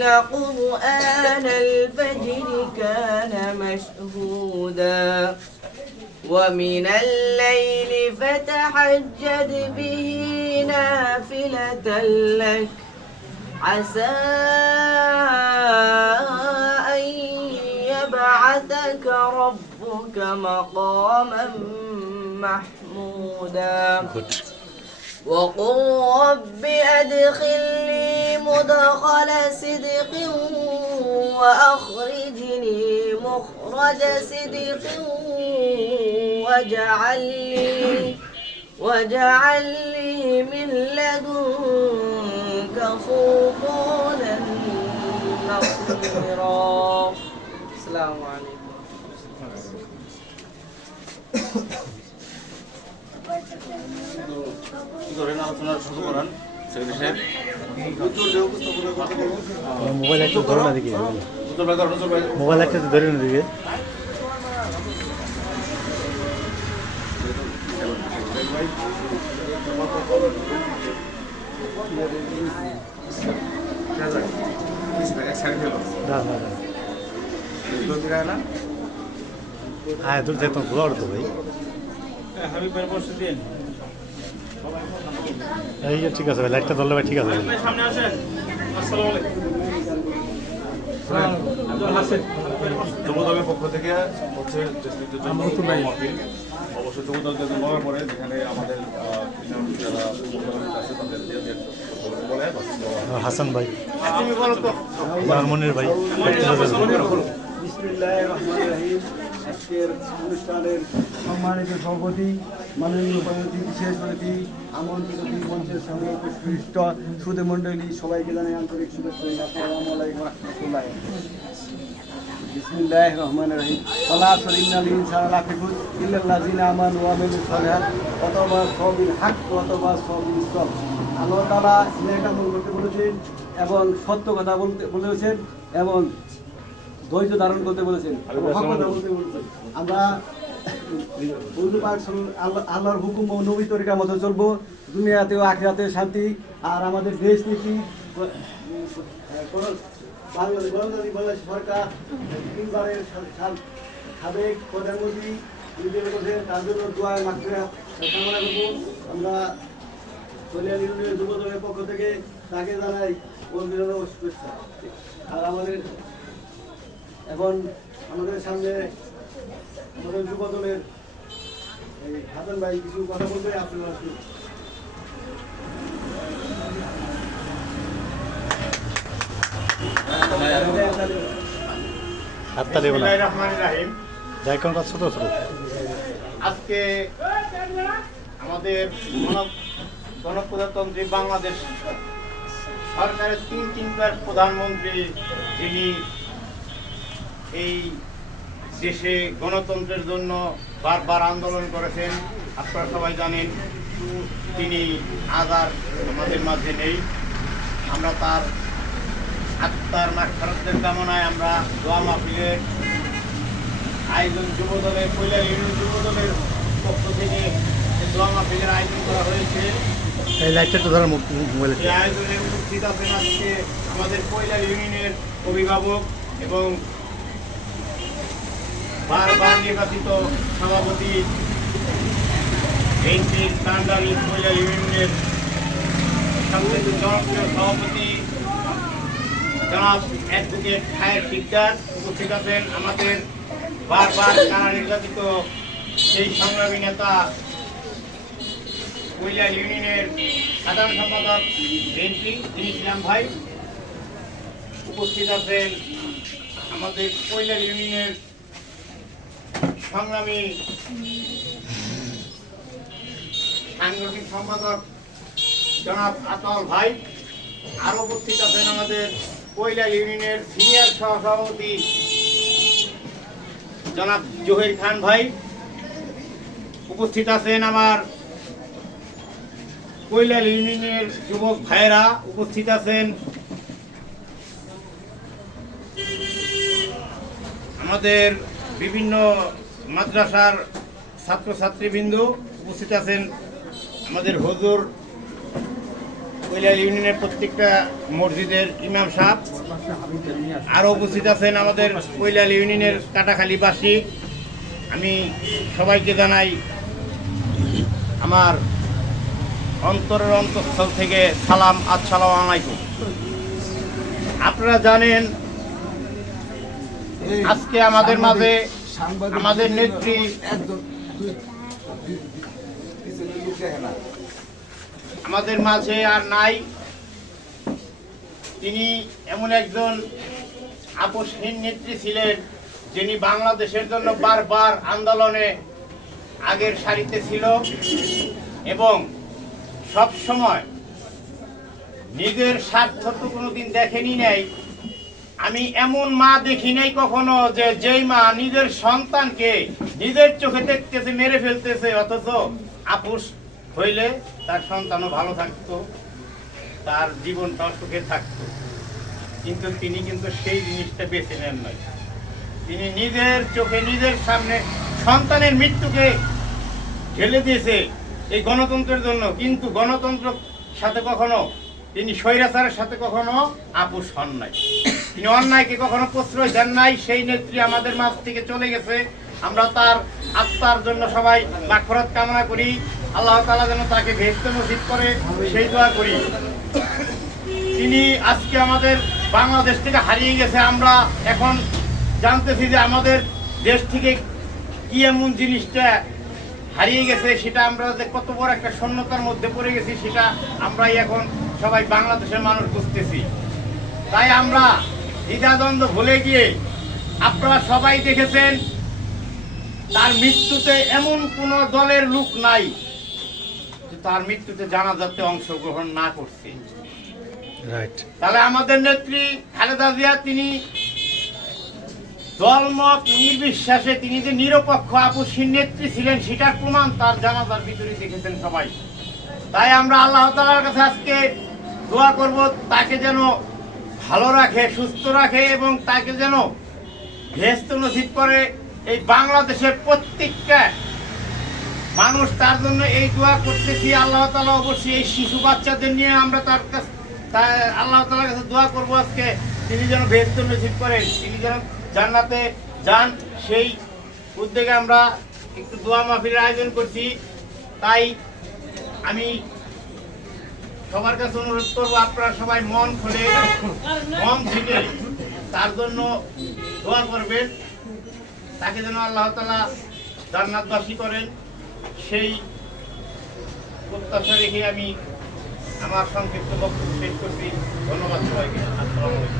إن قرآن الفجر كان مشهودا ومن الليل فتهجد به نافلة لك عسى أن يبعثك ربك مقاما محمودا وقل رب أدخلني مدخل صدق وأخرجني مخرج صدق واجعل لي من لدنك سلطانا نصيرا. السلام عليكم. Mobile একটা ধরে না দিকে মোবাইল একটা ধরে না দিকে হ্যাঁ দূর যেত ঘুরাও তো ভাই এই ঠিক আছে ভাই লাইটটা ধরলে ভাই ঠিক আছে সামনে আসেন। আসসালামু আলাইকুম। যুবদলের পক্ষ থেকে হচ্ছে অবশ্যই যুবদল যদি মরার পরে যেখানে আমাদের যারা আছে তাদের বলে হাসান ভাই মনির ভাই বিসমিল্লাহির রহমানির রহিম। আজকের অনুষ্ঠানের সম্মানিত সভাপতি, মাননীয় প্রধানমন্ত্রী, বিশেষ অতিথি, আমন্ত্রিত মঞ্চের সঙ্গে উপস্থিত সুধী মণ্ডলী, সবাইকে জানাই আন্তরিক শুভেচ্ছা। আসসালামু আলাইকুম রাহমাতুল্লাহ। বিসমিল্লাহির রহমানির রহিম। ওয়ালা সাল্লিল ইনসান লাফিকুল ইল্লাল্লাযিনা আমানু ওয়া আমিলুস সালিহাত অথবা সবিল হক অথবা সবিল সব। আল্লাহ তাআলা নেক আমল করতে বলেছেন এবং সত্য কথা বলেছেন এবং ধৈর্য ধারণ করতে বলেছেন, আমরা আল্লাহর হুকুম ও নবী তরিকার মতো চলবো, দুনিয়াতেও আখিরাতে শান্তি। আর আমাদের দেশ নীতি বাংলাদেশ সরকার তিনবারের সাবেক প্রধানমন্ত্রী তার জন্য দোয়া মাগফিরাত কামনা করবো। আমরা সোনিয়াল ইউনিয়ন যুবদলের পক্ষ থেকে তাকে জানাই অভিনন্দন শুভেচ্ছা। আর এখন আমাদের সামনে আমাদের যুবদলের হাসান ভাই কিছু কথা বলবে, আপনারা আজকে আমাদের গণপ্রজাতন্ত্রী বাংলাদেশ সরকারের তিনবার প্রধানমন্ত্রী, যিনি এই দেশে গণতন্ত্রের জন্য বারবার আন্দোলন করেছেন, আপনারা সবাই জানেন, তিনি আজ আর আমাদের মাঝে নেই। আমরা তার আত্মার মাগফিরাতের কামনায় আমরা দোয়া মাহফিলের আয়োজন যুবদলের কৈলাল ইউনিয়ন যুবদলের পক্ষ থেকে দোয়া মাহফিলের আয়োজন করা হয়েছে। এই লাইটটা তো ধরে মোবাইলে এই আয়োজনে উপস্থিত আছেন আজকে আমাদের কৈলাল ইউনিয়নের অভিভাবক এবং বারবার নির্বাচিত সভাপতি এনপির কান্ডারি কৈলাল ইউনিয়নের সবচেয়ে জনপ্রিয় সভাপতি জনাব অ্যাডভোকেট খায়ের শিকদার উপস্থিত আছেন। আমাদের বারবার কারা নির্যাতিত সেই সংগ্রামী নেতা কৈলাল ইউনিয়নের সাধারণ সম্পাদক এনপি তিনি ইসলাম ভাই উপস্থিত আছেন। আমাদের কৈলাল ইউনিয়নের সংগ্রামী সাংগঠনিক সম্পাদক জনাব আতল ভাই, আরো উপস্থিত আছেন আমাদের কৈলাল ইউনিয়নের সিনিয়র সহসভাপতি জনাব জহির খান ভাই, উপস্থিত আছেন আমার কৈলাল ইউনিয়নের যুবক ভাইয়েরা, উপস্থিত আছেন আমাদের বিভিন্ন মাদ্রাসার ছাত্রছাত্রীবৃন্দ, উপস্থিত আছেন আমাদের হুজুর কৈলাল ইউনিয়নের প্রত্যেকটা মসজিদের ইমাম সাহেব, আরও উপস্থিত আছেন আমাদের কৈলাল ইউনিয়নের কাটাখালীবাসী। আমি সবাইকে জানাই আমার অন্তরের অন্তঃস্থল থেকে সালাম, আসসালামু আলাইকুম। আপনারা জানেন আজকে আমাদের মাঝে আমাদের নেত্রী আমাদের মাঝে আর নাই। তিনি এমন একজন আপোষহীন নেত্রী ছিলেন, যিনি বাংলাদেশের জন্য বারবার আন্দোলনে আগের সারিতে ছিল এবং সব সময় নিজের স্বার্থ তো কোনোদিন দেখেনি নাই। আমি এমন মা দেখি নাই কখনো যে যেই মা নিজের সন্তানকে নিজের চোখে দেখতেছে মেরে ফেলতেছে, অথচ আপোষ হইলে তার সন্তানও ভালো থাকতো, তার জীবনটাও সুখে থাকতো। কিন্তু তিনি কিন্তু সেই জিনিসটা বেছে নেন নাই। তিনি নিজের চোখে নিজের সামনে সন্তানের মৃত্যুকে ঢেলে দিয়েছে এই গণতন্ত্রের জন্য, কিন্তু গণতন্ত্রের সাথে কখনো তিনি স্বৈরাচারের সাথে কখনো আপোষ হন নাই। তিনি অন্যায়কে কখনো প্রশ্রয় দেন নাই। সেই নেত্রী আমাদের মাঝ থেকে চলে গেছে। আমরা তার আত্মার জন্য সবাই মাগফিরাত কামনা করি। আল্লাহ তাআলা যেন তাকে বেহেশতে নসিব করে, সেই দোয়া করি। তিনি আজকে আমাদের বাংলাদেশ থেকে হারিয়ে গেছে। আমরা এখন জানতেছি যে আমাদের দেশ থেকে কি এমন জিনিসটা হারিয়ে গেছে, সেটা আমরা যে কত বড় একটা শূন্যতার মধ্যে পড়ে গেছি, সেটা আমরাই এখন সবাই বাংলাদেশের মানুষ বুঝতেছি। তাই আমরা দ্বিধাদ্বন্দ্ব ভুলে গিয়ে, আপনারা সবাই দেখেছেন তার মৃত্যুতে এমন কোন দলের লোক নাই যে তার মৃত্যুতে জানাজাতে অংশগ্রহণ না করছে। তাহলে আমাদের নেত্রী খালেদা জিয়া তিনি দলমত নির্বিশ্বাসে তিনি যে নিরপেক্ষ আপোষহীন নেত্রী ছিলেন, সেটার প্রমাণ তার জানাজার ভিতরে দেখেছেন সবাই। তাই আমরা আল্লাহ তাআলার কাছে আজকে দোয়া করব, তাকে যেন ভালো রাখে, সুস্থ রাখে এবং তাকে যেন বেহেশত নসিব করে। এই বাংলাদেশের প্রত্যেকটা মানুষ তার জন্য এই দোয়া করতেছি। আল্লাহ তাআলা অবশ্যই এই শিশু বাচ্চাদের নিয়ে আমরা তার কাছে আল্লাহ তাআলার কাছে দোয়া করব আজকে, তিনি যেন বেহেশত নসিব করেন, তিনি যেন জান্নাতে যান। সেই উদ্যোগে আমরা একটু দোয়া মাহফিলের আয়োজন করছি। তাই আমি সবার কাছে অনুরোধ করবো, আপনারা সবাই মন খুলে মন থেকে তার জন্য দোয়া করবেন, তাকে যেন আল্লাহ তাআলা জান্নাতবাসী করেন, সেই প্রত্যাশা রেখে আমি আমার সংক্ষিপ্ত বক্তব্য শেষ করছি। ধন্যবাদ সবাইকে। আসসালামু আলাইকুম।